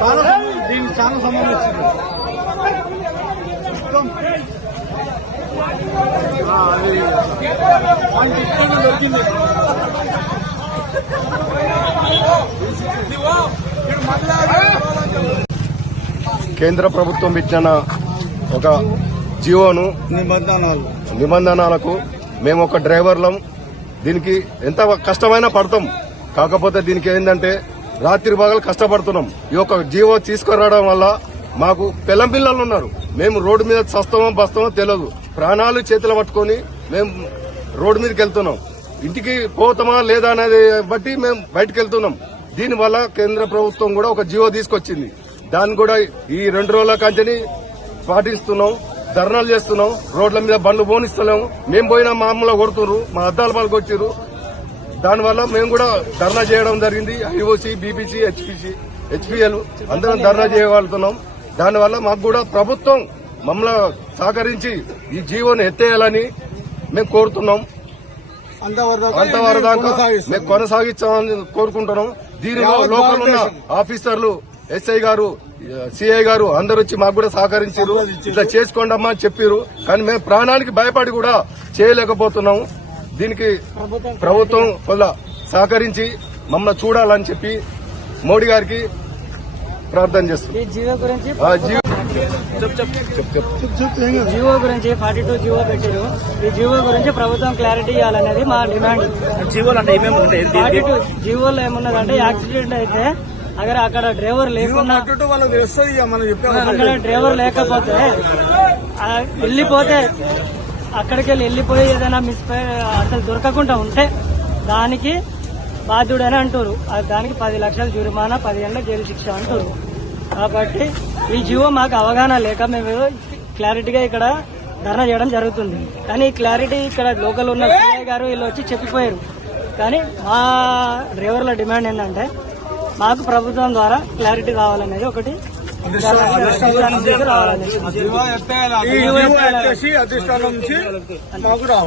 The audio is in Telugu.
చాలా దీనికి చాలా సమయం వచ్చింది అది దొరికింది కేంద్ర ప్రభుత్వం ఇచ్చిన ఒక జీవోను నిబంధనలు. నిబంధనలకు మేము ఒక డ్రైవర్లం. దీనికి ఎంత కష్టమైనా పడతాం. కాకపోతే దీనికి ఏంటంటే రాత్రి పగలు కష్టపడుతున్నాం. ఈ యొక్క జీవో తీసుకురావడం వల్ల మాకు పిల్లం పిల్లలు ఉన్నారు. మేము రోడ్డు మీద చస్తామో బస్తామో తెలియదు ప్రాణాలు చేతులు పట్టుకొని మేము రోడ్డు మీదకి వెళ్తున్నాం. ఇంటికి పోతామా లేదా అనేది బట్టి మేము బయటకు వెళ్తున్నాం. దీనివల్ల కేంద్ర ప్రభుత్వం కూడా ఒక జీవో తీసుకొచ్చింది. దాన్ని కూడా ఈ రెండు రోజుల కంచెని పాటిస్తున్నాం. ధర్నాలు చేస్తున్నాం. రోడ్ల మీద బండ్లు పోనిస్తున్నాం మేము పోయినా మా అమ్మలో కొడుతున్నారు మా అద్దాల పాలకు వచ్చిర్రు దానివల్ల మేము కూడా ధర్నా చేయడం జరిగింది. ఐఓసి బీబీసీ హెచ్పిసి హెచ్పిఎల్ అందరం ధర్నా చేయగలుగుతున్నాం. దానివల్ల మాకు కూడా ప్రభుత్వం మమ్మల్ని సహకరించి ఈ జీవోని ఎత్తేయాలని మేము కోరుతున్నాం. అంతవరకు దాకా మేము కొనసాగించామని కోరుకుంటున్నాం. దీనిలో లోకల్ ఉన్న. ఆఫీసర్లు ఎస్ఐ గారు సిఐ గారు అందరు వచ్చి మాకు కూడా సహకరించారు. ఇట్లా చేసుకోండి అమ్మా అని చెప్పారు. కానీ మేము ప్రాణానికి భయపడి కూడా చేయలేకపోతున్నాము దీనికి ప్రభుత్వం కొంత సహకరించి మమ్మల్ని చూడాలని చెప్పి మోడీ గారికి ప్రార్థన చేస్తున్నాం. ఈ జియో గురించి జీవ ఫార్టీ టూ జియో పెట్టారు. ఈ జియో గురించి ప్రభుత్వం క్లారిటీ ఇవ్వాలనేది మా డిమాండ్. ఫార్టీ టూ జియోలో ఏమున్నదంటే యాక్సిడెంట్ అయితే అక్కడ అక్కడ డ్రైవర్ చెప్పాము అక్కడ డ్రైవర్ లేకపోతే వెళ్ళిపోతే అక్కడికి వెళ్ళి వెళ్ళిపోయి ఏదైనా మిస్ అసలు దొరకకుండా ఉంటే దానికి బాధ్యుడని అంటారు. దానికి పది లక్షల జురిమానా పది ఏళ్ళ జైలు శిక్ష అంటారు. కాబట్టి ఈ జీవో మాకు అవగాహన లేక మేము క్లారిటీగా ఇక్కడ ధర్నా చేయడం జరుగుతుంది. కానీ ఈ క్లారిటీ ఇక్కడ లోకల్ ఉన్న సిఐ గారు వీళ్ళు వచ్చి చెప్పిపోయారు. కానీ మా డ్రైవర్ల డిమాండ్ ఏంటంటే మాకు ప్రభుత్వం ద్వారా క్లారిటీ కావాలనేది ఒకటి. అధిష్టానం నుంచి మాకు రావాలి.